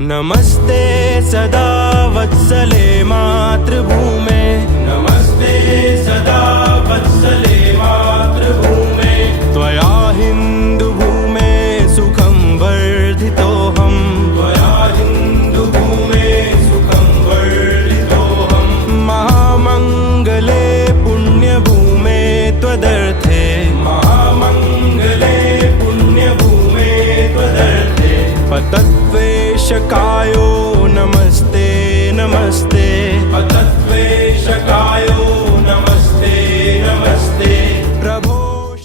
नमस्ते सदा वत्सले मातृभूमे, नमस्ते सदा वत्सले मातृभूमे। त्वया हिन्दुभूमे सुखं वर्धितोऽहम्, त्वया हिन्दुभूमे सुखं वर्धितोऽहम्। महामङ्गले पुण्यभूमे त्वदर्थे, महामङ्गले पुण्यभूमे त्वदर्थे। पतत्वेशकायो नमस्ते नमस्ते, पतत्वे